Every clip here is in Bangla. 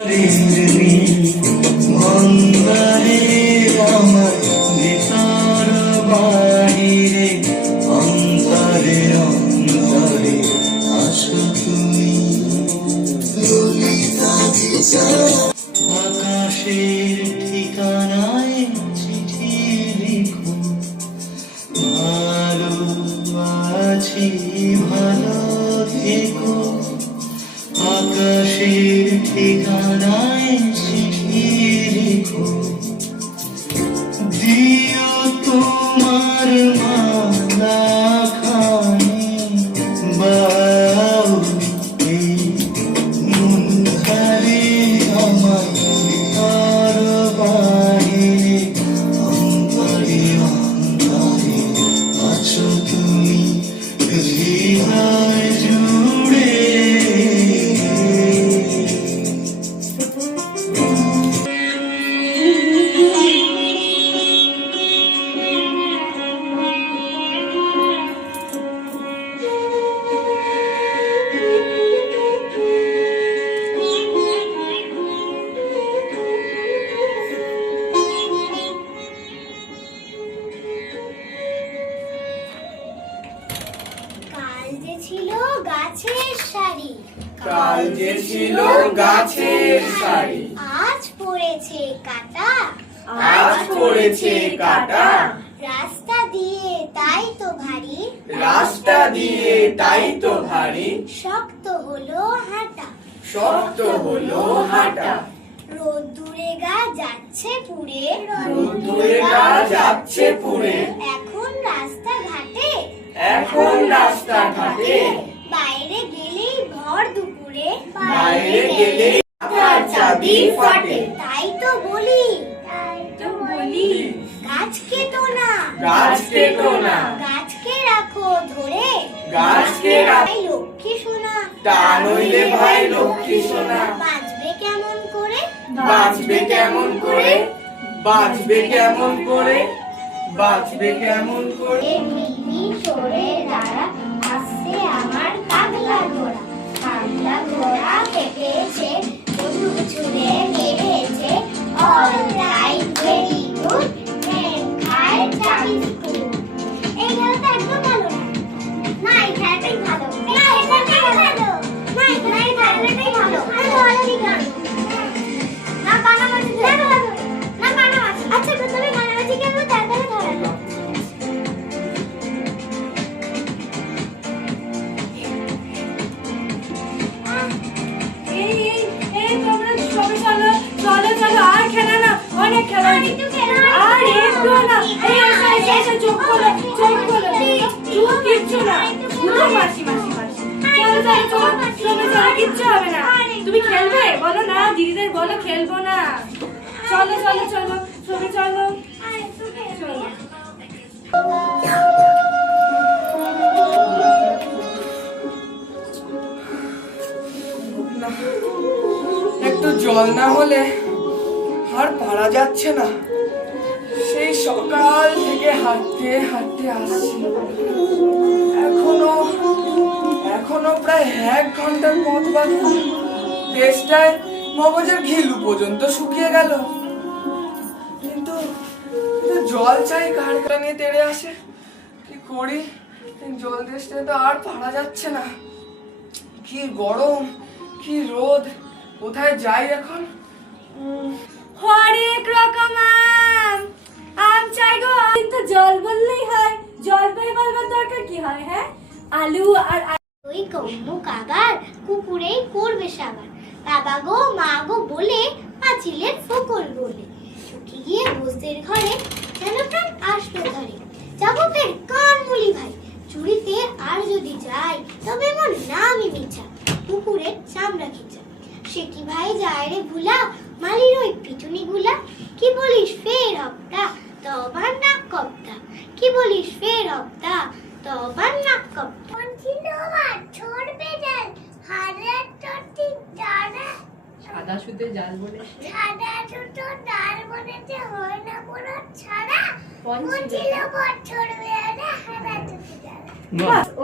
আকাশের ঠিকানায় চিঠি লিখো, ভালো আছি ভালো থেকো। আকাশের ঠিকানায় চিঠি লিখো, দিও তোমার মালা খানি বাউ এই মন ধারে আমার ভিতর বাহিরে অন্তরে অন্তরে আছো তুমি হৃদয় জুড়ে। কাল যে ছিল গাছের শাড়ি, কাল যে ছিল গাছের শাড়ি, আজ পড়েছে কাটা, আজ পড়েছে কাটা। রাস্তা দিয়ে তাই তো ভারী, রাস্তা দিয়ে তাই তো ভারী, শক্ত হলো হাঁটা। শক্ত হলো হাঁটা। রোদ্দুরে গা যাচ্ছে পুড়ে, রোদ্দুরে গা যাচ্ছে পুড়ে, এখন রাস্তা ঘাটে, এখন রাস্তা ঘাটে। বাইরে গেলেই ভর দুপুরে, বাইরে গেলে মাথার চাবি ফাটে। তাই তো বলি, বলি গাছ কেটো না, গাছ কেটো না, গাছকে রাখো ধরে, গাছকে রাখো। ভাই লক্ষ্মী সোনা, তা নইলে ভাই লক্ষ্মী সোনা। বাঁচবে কেমন করে, বাঁচবে কেমন করে, বাঁচবে কেমন করে, বাঁচবে কেমন করে। মিহি সরে দাঁড়া, আসছে আমার পাগলা ঘোড়া। পাগলা ঘোড়া কেটেছে, বন্দুক ছুঁড়ে মেরেছে, all right very good, train খায় চা বিস্কুট। এই খেলাটা একদম ভালো না, না এই খেলাটাই ভালো, না এই খেলাটাই ভালো, না এই খেলাটাই ভালো, ভালো গান না কানামাছি, না কানামাছি। আচ্ছা প্রথমে কানামাছি কেমন, তারপরে ধরালো। তুমি খেলবে? বলো না দিদিদের, বলো খেলবো না। চলো চলো চলো ছবি, চলো চলো। একটু জল না হলে আর পারা যাচ্ছে না। সেই সকাল থেকে হাঁটতে হাঁটতে আসছি, এখনো প্রায় 1 ঘন্টার পথ বাকি। তেষ্টায় মগজের ঘিলু পর্যন্ত শুকিয়ে গেল, কিন্তু জল চাই কার কানে তেড়ে আসে। কি করি, জল তেষ্টায় তো আর পারা যাচ্ছে না। কি গরম, কি রোদ, কোথায় যাই এখন? হরেক রকম আম চাই গো। কিন্তু জল বললেই হয়, জল পেয়ে বলবার দরকার কি হয়? হ্যাঁ, আলু আর ওই কম্মু কাগার কুকুরেই করবে সাগার, বাবা গো মা গো বলে পাঁচিলের ফকর বলে, সুখী গিয়ে বসদের ঘরে যেন প্রাণ আসলো ধরে। যাবো ফের কানমুলি ভাই, চুরিতে আর যদি যাই তবে মন নামই মিছা, কুকুরের চামড়া খিচা। সে কি ভাই যায় রে ভুলা, মালির ওই পিটুনি গুলা। কি বলিস ফের হপ্তা, তবার নাক কপ্তা। কি বলিস ফের হপ্তা, তবার নাক কপ্তা। সাদা সুতে জাল বলে, সাদা সুতো ডাল বলেছে হয় না পুরো ছাড়া, পঞ্চিল বছর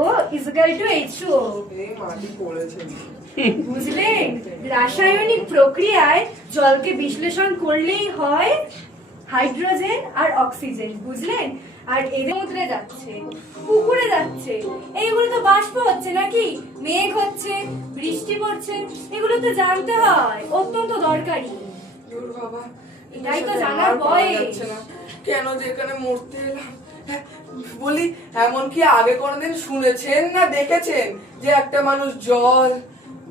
ও ইজগাল টু H2O এই মাটি পড়েছে। বুঝলেন, রাসায়নিক প্রক্রিয়ায় জলকে বিশ্লেষণ করলেই হয় হাইড্রোজেন আর অক্সিজেন, বুঝলেন? আর এদের সমুদ্রে যাচ্ছে, পুকুরে যাচ্ছে, এইগুলো তো বাষ্প হচ্ছে নাকি, মেঘ হচ্ছে, বৃষ্টি পড়ছে, এগুলো তো জানতে হয়, অত্যন্ত দরকারি। দূর বাবা, এটাই তো এটার সাথে জানার আর পারা বয়স। যাচ্ছে না। কেন যেখানে মরতে এলাম? হ্যাঁ, বলি এমন কি আগে কোনোদিন শুনেছেন না দেখেছেন যে একটা মানুষ জল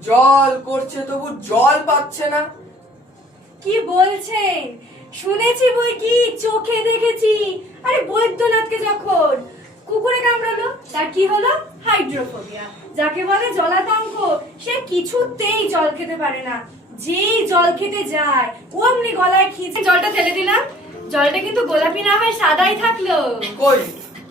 জল করছে তবু জল পাচ্ছে না? কি বলছেন? শুনেছি বই কি, চোখে দেখেছি। আরে বৈদ্যনাথকে যখন কুকুরে কামড়ালো, তার কি হলো? হাইড্রোফোবিয়া, যাকে বলে জলাতঙ্ক। সে কিছুতেই জল খেতে পারে না। যেই জল খেতে যায় অমনি গলায় খিচে জলটা ফেলে দিলাম। জলটা কিন্তু গোলাপি না হয় সাদাই থাকলো। কই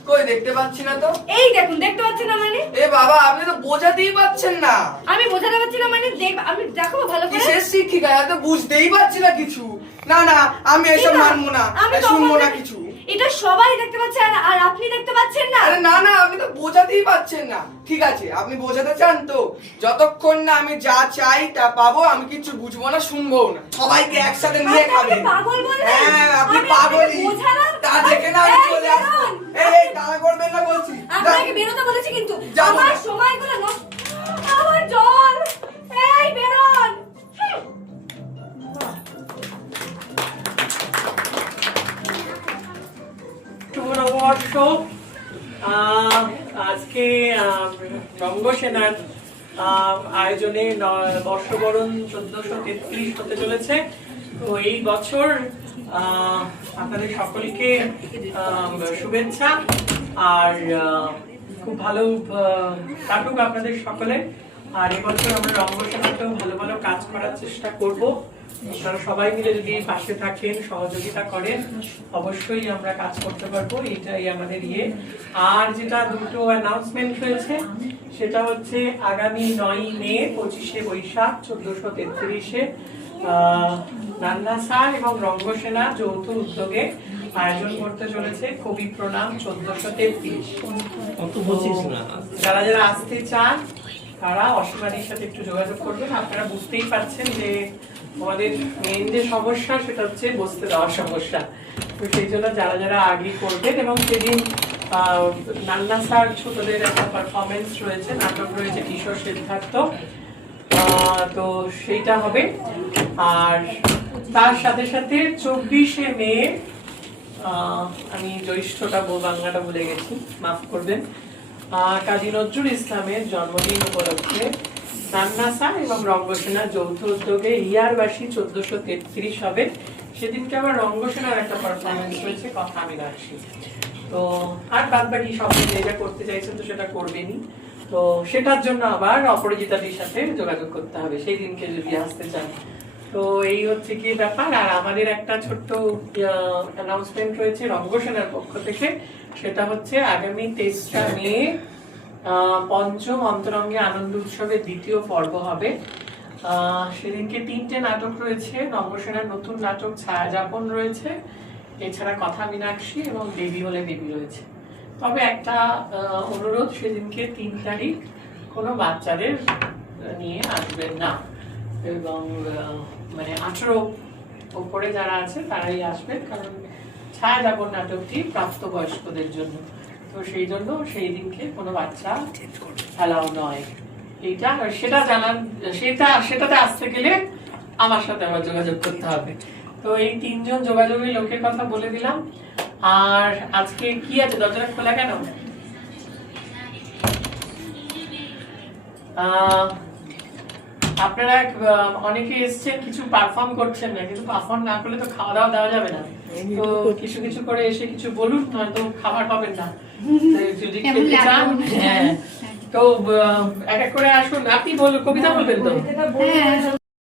কই দেখতে পাচ্ছি না তো। এই দেখুন, দেখতে পাচ্ছেন না মানে? এ বাবা, আপনি তো বোঝাতেই পাচ্ছেন না। আমি বোঝাতে পারছি না মানে? দেখ, আমি দেখাবো ভালো করে। কিসের শিক্ষিকা, এত বুঝতেই পারছি না কিছু। না না, আমি এসব এটা, মানবো না, আমি শুনবো কখন না দেখ- কিছু। এটা সবাই দেখতে পাচ্ছে, আর আপনি দেখতে পাচ্ছেন না। আরে না না, আপনি তো বোঝাতেই পাচ্ছেন না। ঠিক আছে, আপনি বোঝাতে চান তো, যতক্ষণ না আমি যা চাই তা পাবো, আমি কিছু বুঝবো না, শুনবো না। সবাইকে একসাথে নিয়ে আপনি খাবেন। পাগল বললেন? হ্যাঁ, আপনি আমি পাগলই। আপনাকে বোঝালাম। তা দেখে না আমি এই, চলে আসবো। বেরোন। এই তাড়া করবেন না বলছি। আপনাকে বেরোতে বলেছি কিন্তু যাবো আমার না। সময়গুলো নষ্ট। আমার জল, এই বেরোন। শুভ নববর্ষ। আজকে রঙ্গসেনার আয়োজনে বর্ষবরণ 1433 হতে চলেছে। তো এই বছর আপনাদের সকলকে শুভেচ্ছা, আর খুব ভালো কাটুক আপনাদের সকলে। আর এবছর আমরা রঙ্গসেনাতেও ভালো ভালো কাজ করার চেষ্টা করব। আপনারা সবাই মিলে যদি পাশে থাকেন, সহযোগিতা করেন, অবশ্যই আমরা কাজ করতে পারবো। এটাই আমাদের ইয়ে। আর যেটা দুটো অ্যানাউন্সমেন্ট রয়েছে, সেটা হচ্ছে আগামী 9 মে, 25শে বৈশাখ 1433-এ নান্না স্যার এবং রঙ্গসেনা যৌথ উদ্যোগে আয়োজন করতে চলেছে কবি প্রণাম 1433। যারা যারা আসতে চান তারা অসীমানির সাথে একটু যোগাযোগ করবেন। আপনারা বুঝতেই পারছেন যে আমাদের মেইন যে সমস্যা সেটা হচ্ছে বসতে দেওয়ার সমস্যা। তো সেই জন্য যারা যারা আগে করবেন, এবং সেদিন নান্না স্যার ছোটদের একটা পারফরমেন্স রয়েছে, নাটক রয়েছে কিশোর সিদ্ধার্থ, তো সেইটা হবে। আর তার সাথে সাথে 24শে মে, আমি জ্যৈষ্ঠটা বাংলাটা ভুলে গেছি, মাফ করবেন, কাজী নজরুল ইসলামের জন্মদিন উপলক্ষে নান্না স্যার এবং রঙ্গসেনা যৌথ উদ্যোগে হিয়ারবাসী 1433 হবে। সেদিনকে আবার রঙ্গসেনার একটা পারফরমেন্স রয়েছে, কথা আমি রাখছি। তো আর বাদ বাকি সব যেটা করতে চাইছেন তো সেটা করবেনই। তো সেটার জন্য আবার অপরাজিতাদির সাথে যোগাযোগ করতে হবে সেই দিনকে যদি আসতে চান। তো এই হচ্ছে কি ব্যাপার। আর আমাদের একটা ছোট্ট অ্যানাউন্সমেন্ট রয়েছে রঙ্গসেনার পক্ষ থেকে, সেটা হচ্ছে আগামী 23 মে পঞ্চম অন্তরঙ্গে আনন্দ উৎসবের দ্বিতীয় পর্ব হবে। সেদিনকে 3টে নাটক রয়েছে। রঙ্গসেনার নতুন নাটক ছায়াযাপন রয়েছে, এছাড়া কথা মীনাক্ষী এবং দেবী হলে দেবী রয়েছে। তবে একটা অনুরোধ, সেদিনকে 3 তারিখ কোনো বাচ্চাদের নিয়ে আসবেন না, এবং মানে 18 উপরে যারা আছে তারাই আসবেন, কারণ ছায়াযাপন নাটকটি প্রাপ্তবয়স্কদের জন্য। তো সেই জন্য সেই দিনকে কোনো বাচ্চা অ্যালাউ নয়। এইটা সেটা জানান, সেটাতে আসতে গেলে আমার সাথে আবার যোগাযোগ করতে হবে। তো এই 3 জন যোগাযোগের লোকের কথা বলে দিলাম। আর আজকে কি আছে, দরজাটা খোলা কেন? আপনারা অনেকে এসছেন, কিছু পারফর্ম করছেন না, কিন্তু পারফর্ম না করলে তো খাওয়া দাওয়া দেওয়া যাবে না। তো কিছু কিছু করে এসে কিছু বলুন, নয়তো খাবার পাবেন না। যদি খেতে চান, হ্যাঁ, তো এক এক করে আসুন। আপনি কবিতা বলবেন তো?